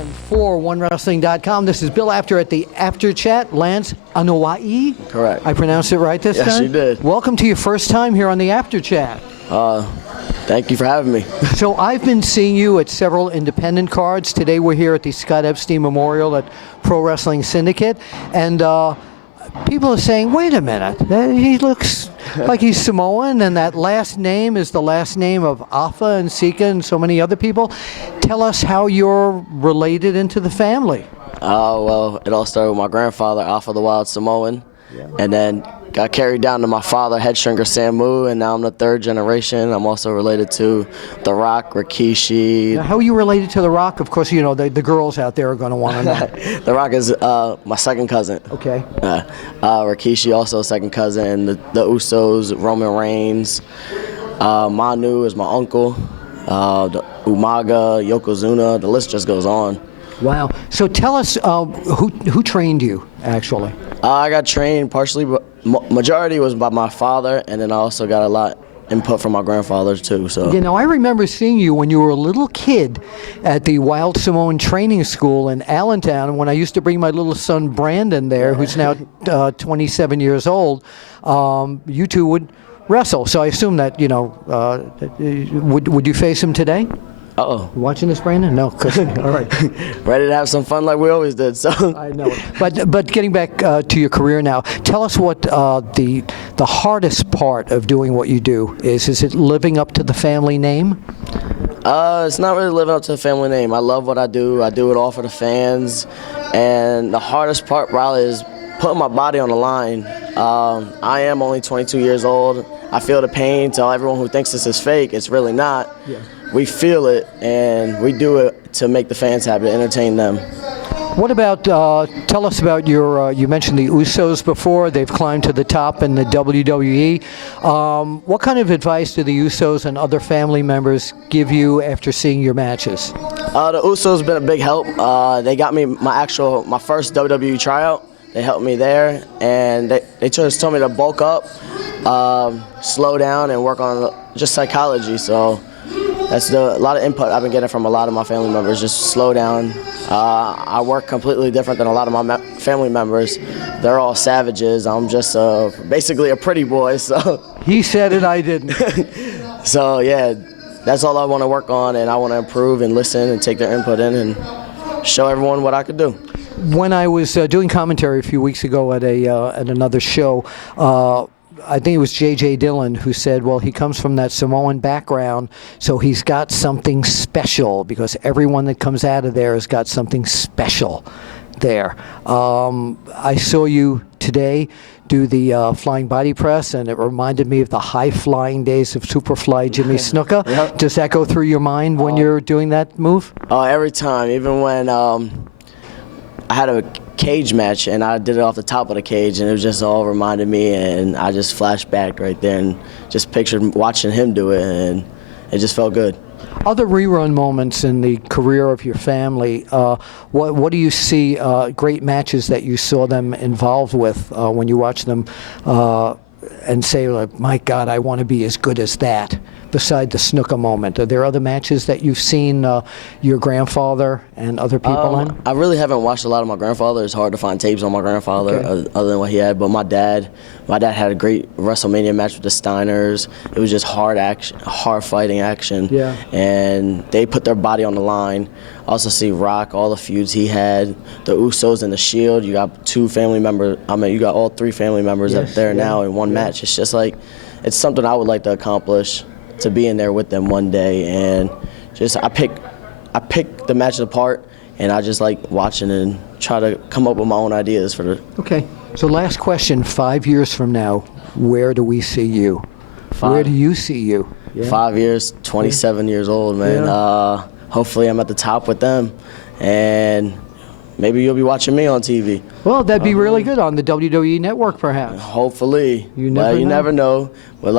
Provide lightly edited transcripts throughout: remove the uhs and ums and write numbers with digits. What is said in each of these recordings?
everyone, for OneWrestling.com. This is Bill Apter at the Apter Chat. Lance, Anoa'I? Correct. I pronounced it right this time? Yes, you did. Welcome to your first time here on the Apter Chat. Thank you for having me. So I've been seeing you at several independent cards. Today we're here at the Scott Epstein Memorial at Pro Wrestling Syndicate. And people are saying, wait a minute, he looks like he's Samoan, and that last name is the last name of Afa and Sika and so many other people. Tell us how you're related into the family. Well, it all started with my grandfather, Afa the Wild Samoan, and then got carried down to my father, Headstringer Samu, and now I'm the third generation. I'm also related to The Rock, Rikishi. Now, how are you related to The Rock? Of course, you know, the girls out there are going to want to know. The Rock is my second cousin. Okay. Rikishi, also second cousin. The Usos, Roman Reigns. Manu is my uncle. The Umaga, Yokozuna, the list just goes on. Wow. So tell us, who trained you, actually? I got trained partially, but majority was by my father, and then I also got a lot input from my grandfather too. So you know, I remember seeing you when you were a little kid at the Wild Samoan Training School in Allentown, and when I used to bring my little son Brandon there, who's now 27 years old, you two would wrestle. So I assume that, you know, would you face him today? Uh-oh. You watching this, Brandon? No. All right. Ready to have some fun like we always did. So I know. But getting back to your career now, tell us what the hardest part of doing what you do is. Is it living up to the family name? It's not really living up to the family name. I love what I do. I do it all for the fans. And the hardest part probably is putting my body on the line. I am only 22 years old. I feel the pain. Tell everyone who thinks this is fake, it's really not. Yeah. We feel it, and we do it to make the fans happy, to entertain them. What about, tell us about your, you mentioned the Usos before. They've climbed to the top in the WWE. What kind of advice do the Usos and other family members give you after seeing your matches? The Usos been a big help. They got me my first WWE tryout. They helped me there, and they just told me to bulk up, slow down, and work on just psychology. So that's a lot of input I've been getting from a lot of my family members. Just slow down. I work completely different than a lot of my family members. They're all savages. I'm just basically a pretty boy. So he said it, I didn't. So yeah, that's all I want to work on, and I want to improve and listen and take their input in and show everyone what I could do. When I was doing commentary a few weeks ago at another show, I think it was J.J. Dillon who said, well, he comes from that Samoan background, so he's got something special, because everyone that comes out of there has got something special there. I saw you today do the flying body press, and it reminded me of the high-flying days of Superfly Jimmy Snuka. Yep. Does that go through your mind when you're doing that move? Every time, even when I had a cage match, and I did it off the top of the cage, and it was just all reminded me, and I just flashed back right there and just pictured watching him do it, and it just felt good. Other rerun moments in the career of your family, what do you see, great matches that you saw them involved with when you watch them and say, like, my God, I want to be as good as that? Beside the Snuka moment, are there other matches that you've seen your grandfather and other people in? I really haven't watched a lot of my grandfather. It's hard to find tapes on my grandfather other than what he had. But my dad had a great WrestleMania match with the Steiners. It was just hard action, hard fighting action. Yeah. And they put their body on the line. I also see Rock, all the feuds he had, the Usos and the Shield. You got two family members. I mean, you got all three family members up there now in one match. It's just like, it's something I would like to accomplish, to be in there with them one day. And just I pick the matches apart, and I just like watching and try to come up with my own ideas for the. Okay. So last question, 5 years from now, where do we see you? Where do you see you? 5 years, 27 years old, man. Yeah. Hopefully I'm at the top with them, and maybe you'll be watching me on TV. Well, that'd be really good on the WWE Network, perhaps. Hopefully. You never know. But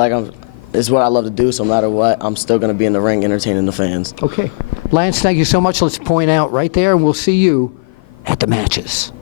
it's what I love to do, so no matter what, I'm still going to be in the ring entertaining the fans. Okay. Lance, thank you so much. Let's point out right there, and we'll see you at the matches.